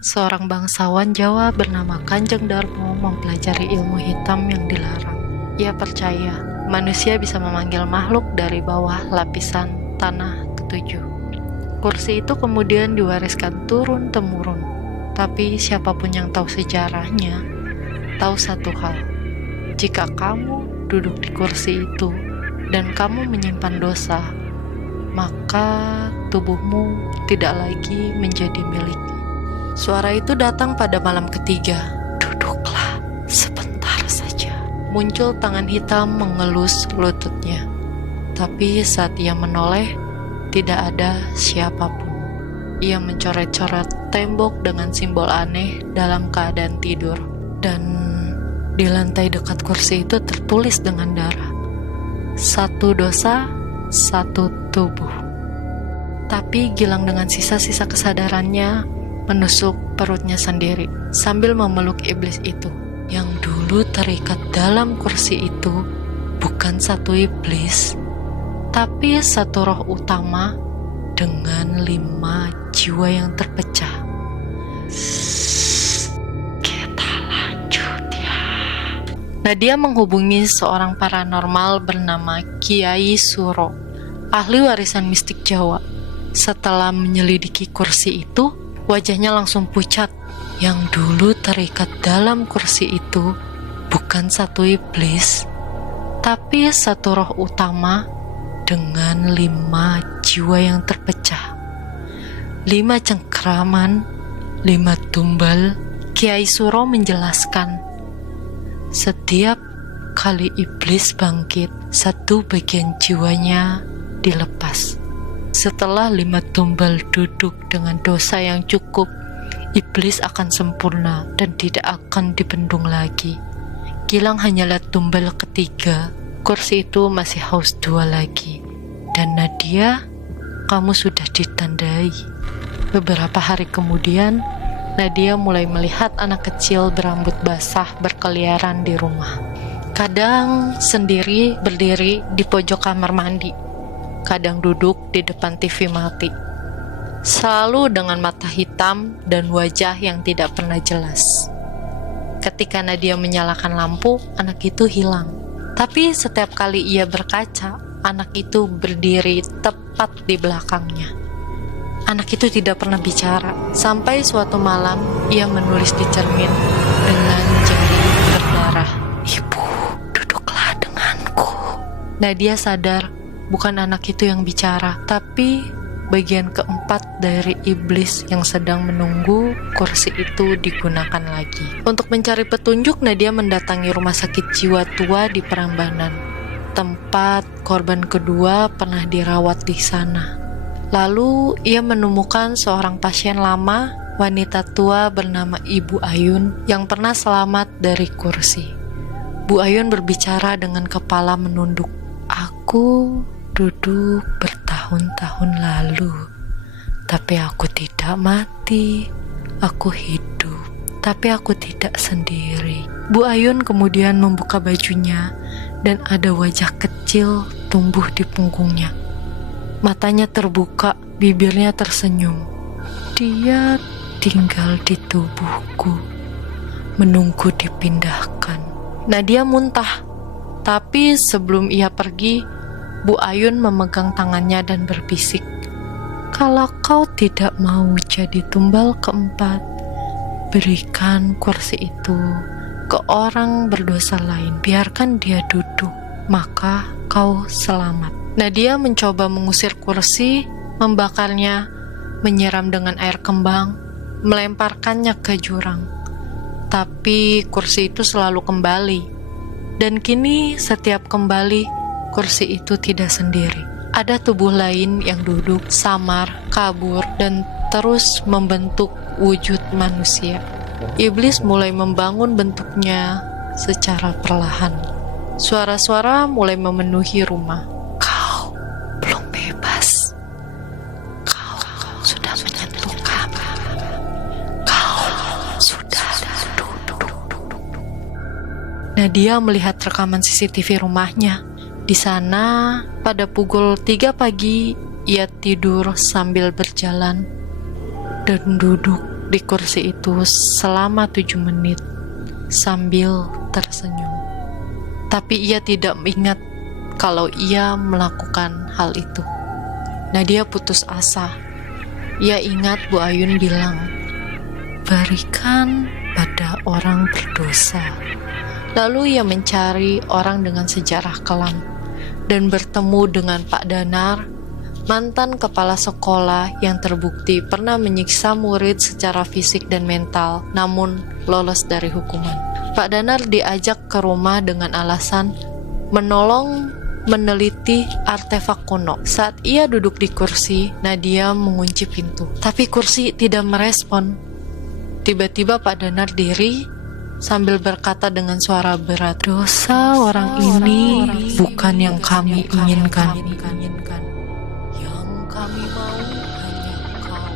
Seorang bangsawan Jawa bernama Kanjeng Darmo mempelajari ilmu hitam yang dilarang. Ia percaya manusia bisa memanggil makhluk dari bawah lapisan tanah ketujuh. Kursi itu kemudian diwariskan turun-temurun. Tapi siapapun yang tahu sejarahnya, tahu satu hal. Jika kamu duduk di kursi itu dan kamu menyimpan dosa, maka tubuhmu tidak lagi menjadi miliknya. Suara itu datang pada malam ketiga. Duduklah sebentar saja. Muncul tangan hitam mengelus lututnya. Tapi saat ia menoleh, tidak ada siapapun. Ia mencoret-coret tembok dengan simbol aneh dalam keadaan tidur. Dan di lantai dekat kursi itu tertulis dengan darah. Satu dosa, satu tubuh. Tapi Gilang dengan sisa-sisa kesadarannya menusuk perutnya sendiri sambil memeluk iblis itu. Yang dulu terikat dalam kursi itu bukan satu iblis, tapi satu roh utama dengan 5 jiwa yang terpecah. Kita lanjut ya. Nadia menghubungi seorang paranormal bernama Kiai Suro, ahli warisan mistik Jawa. Setelah menyelidiki kursi itu, wajahnya langsung pucat. Yang dulu terikat dalam kursi itu bukan satu iblis, tapi satu roh utama dengan 5 jiwa yang terpecah. 5 cengkraman, 5 tumbal. Kiai Suro menjelaskan, setiap kali iblis bangkit, satu bagian jiwanya dilepas. Setelah 5 tumbal duduk dengan dosa yang cukup, iblis akan sempurna dan tidak akan dibendung lagi. Gilang hanya lihat tumbal ketiga, kursi itu masih haus 2 lagi. Dan Nadia, kamu sudah ditandai. Beberapa hari kemudian, Nadia mulai melihat anak kecil berambut basah berkeliaran di rumah. Kadang sendiri berdiri di pojok kamar mandi, kadang duduk di depan TV mati. Selalu dengan mata hitam dan wajah yang tidak pernah jelas. Ketika Nadia menyalakan lampu, anak itu hilang. Tapi setiap kali ia berkaca, anak itu berdiri tepat di belakangnya. Anak itu tidak pernah bicara. Sampai suatu malam, ia menulis di cermin dengan jari berdarah. Ibu, duduklah denganku. Nadia sadar, bukan anak itu yang bicara, tapi bagian keempat dari iblis yang sedang menunggu kursi itu digunakan lagi. Untuk mencari petunjuk, Nadia mendatangi rumah sakit jiwa tua di Prambanan, tempat korban kedua pernah dirawat di sana. Lalu ia menemukan seorang pasien lama, wanita tua bernama Ibu Ayun yang pernah selamat dari kursi. Bu Ayun berbicara dengan kepala menunduk. Aku duduk bertahun-tahun lalu, tapi aku tidak mati. Aku hidup, tapi aku tidak sendiri. Bu Ayun kemudian membuka bajunya dan ada wajah kecil tumbuh di punggungnya. Matanya terbuka, bibirnya tersenyum. Dia tinggal di tubuhku, menunggu dipindahkan. Nadia muntah, tapi sebelum ia pergi, Bu Ayun memegang tangannya dan berbisik, kalau kau tidak mau jadi tumbal keempat, berikan kursi itu ke orang berdosa lain. Biarkan dia duduk, maka kau selamat. Nadia mencoba mengusir kursi, membakarnya, menyiram dengan air kembang, melemparkannya ke jurang. Tapi kursi itu selalu kembali. Dan kini setiap kembali, kursi itu tidak sendiri. Ada tubuh lain yang duduk, samar, kabur, dan terus membentuk wujud manusia. Iblis mulai membangun bentuknya secara perlahan. Suara-suara mulai memenuhi rumah. Kau belum bebas. Kau sudah menyentuh kami. Kau sudah duduk. Nadia melihat rekaman CCTV rumahnya. Di sana, pada pukul 3 pagi, ia tidur sambil berjalan dan duduk duduk di kursi itu selama 7 menit sambil tersenyum. Tapi ia tidak ingat kalau ia melakukan hal itu. Nadia putus asa. Ia ingat Bu Ayun bilang, berikan pada orang berdosa. Lalu ia mencari orang dengan sejarah kelam dan bertemu dengan Pak Danar, mantan kepala sekolah yang terbukti pernah menyiksa murid secara fisik dan mental, namun lolos dari hukuman. Pak Danar diajak ke rumah dengan alasan menolong meneliti artefak kuno. Saat ia duduk di kursi, Nadia mengunci pintu. Tapi kursi tidak merespon. Tiba-tiba Pak Danar diri sambil berkata dengan suara berat, dosa orang ini bukan yang kami inginkan. Yang kami mau hanya kau.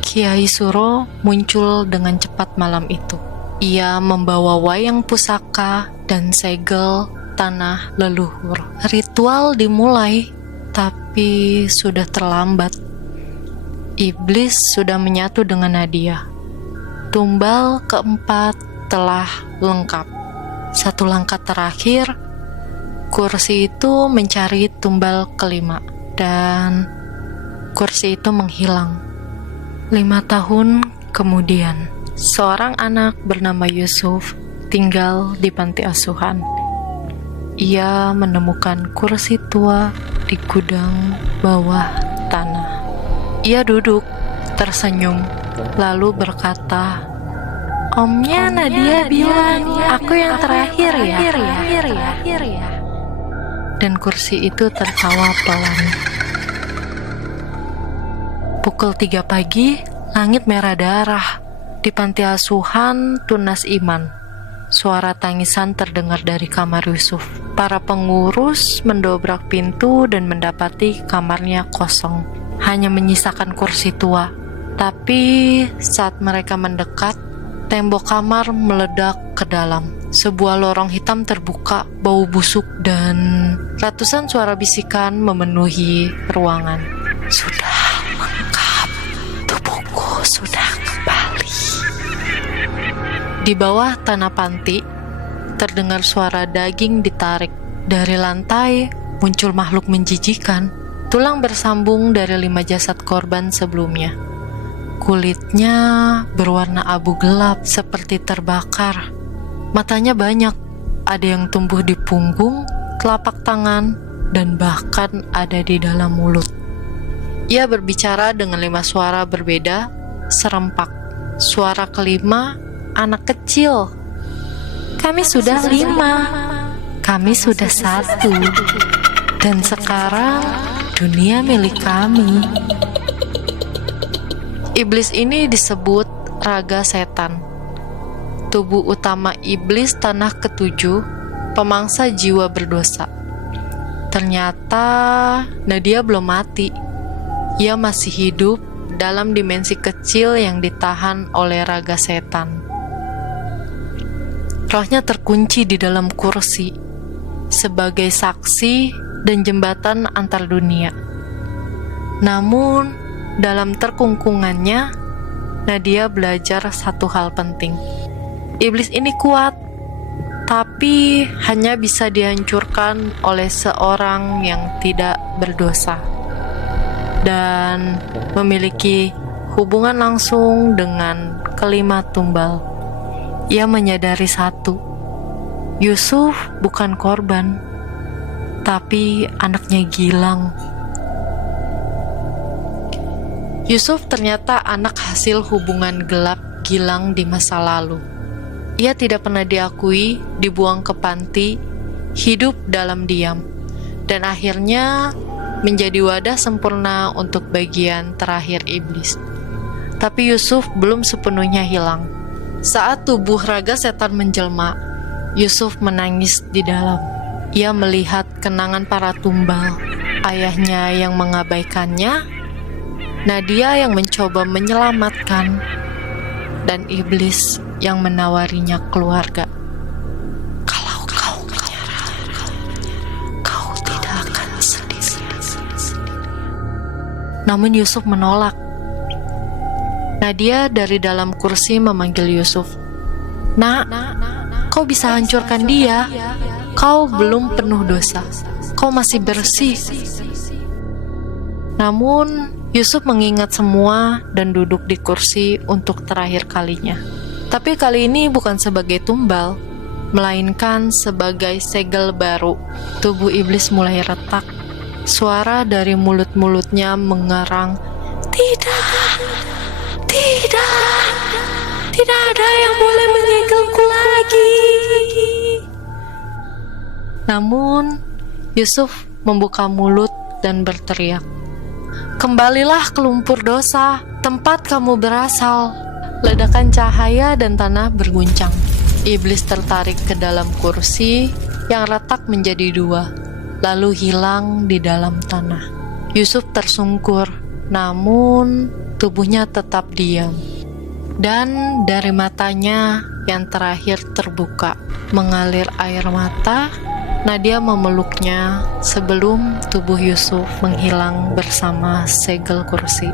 Kiai Suro muncul dengan cepat malam itu. Ia membawa wayang pusaka dan segel tanah leluhur. Ritual dimulai, tapi sudah terlambat. Iblis sudah menyatu dengan Nadia. Tumbal keempat telah lengkap. Satu langkah terakhir, kursi itu mencari tumbal kelima, dan kursi itu menghilang. 5 tahun kemudian, seorang anak bernama Yusuf tinggal di panti asuhan. Ia menemukan kursi tua di gudang bawah tanah. Ia duduk, tersenyum, lalu berkata, "Omnya Nadia bilang, aku yang terakhir ya." Dan kursi itu tertawa pelan. Pukul 3 pagi, langit merah darah. Di panti asuhan Tunas Iman. Suara tangisan terdengar dari kamar Yusuf. Para pengurus mendobrak pintu dan mendapati kamarnya kosong. Hanya menyisakan kursi tua. Tapi saat mereka mendekat, tembok kamar meledak ke dalam. Sebuah lorong hitam terbuka, bau busuk, dan ratusan suara bisikan memenuhi ruangan. Sudah lengkap, tubuhku sudah kembali. Di bawah tanah panti, terdengar suara daging ditarik. Dari lantai, muncul makhluk menjijikan. Tulang bersambung dari 5 jasad korban sebelumnya. Kulitnya berwarna abu gelap seperti terbakar. Matanya banyak, ada yang tumbuh di punggung, telapak tangan, dan bahkan ada di dalam mulut. Ia berbicara dengan 5 suara berbeda, serempak. Suara kelima, anak kecil. Kami sudah 5, kami sudah 1, dan sekarang dunia milik kami. Iblis ini disebut raga setan. Tubuh utama iblis tanah ke-7, pemangsa jiwa berdosa. Ternyata Nadia belum mati. Ia masih hidup dalam dimensi kecil yang ditahan oleh raga setan. Rohnya terkunci di dalam kursi sebagai saksi dan jembatan antar dunia. Namun, dalam terkungkungannya, Nadia belajar satu hal penting. Iblis ini kuat, tapi hanya bisa dihancurkan oleh seorang yang tidak berdosa dan memiliki hubungan langsung dengan kelima tumbal. Ia menyadari satu, Yusuf bukan korban, tapi anaknya Gilang. Yusuf ternyata anak hasil hubungan gelap Gilang di masa lalu. Ia tidak pernah diakui, dibuang ke panti, hidup dalam diam, dan akhirnya menjadi wadah sempurna untuk bagian terakhir iblis. Tapi Yusuf belum sepenuhnya hilang. Saat tubuh raga setan menjelma, Yusuf menangis di dalam. Ia melihat kenangan para tumbal, ayahnya yang mengabaikannya, Nadia yang mencoba menyelamatkan, dan iblis yang menawarinya keluarga. Kalau kau menyerah, kau tidak akan sedih. Namun Yusuf menolak. Nadia dari dalam kursi memanggil Yusuf. "Nak, kau bisa hancurkan dia. Kau belum penuh dosa. Kau masih bersih." Namun, Yusuf mengingat semua dan duduk di kursi untuk terakhir kalinya. Tapi kali ini bukan sebagai tumbal, melainkan sebagai segel baru. Tubuh iblis mulai retak. Suara dari mulut-mulutnya mengerang, "Tidak, tidak, tidak ada yang boleh menyegelku lagi." Namun, Yusuf membuka mulut dan berteriak, "Kembalilah ke lumpur dosa, tempat kamu berasal." Ledakan cahaya dan tanah berguncang. Iblis tertarik ke dalam kursi yang retak menjadi dua, lalu hilang di dalam tanah. Yusuf tersungkur, namun tubuhnya tetap diam. Dan dari matanya yang terakhir terbuka, mengalir air mata. Nadia memeluknya sebelum tubuh Yusuf menghilang bersama segel kursi.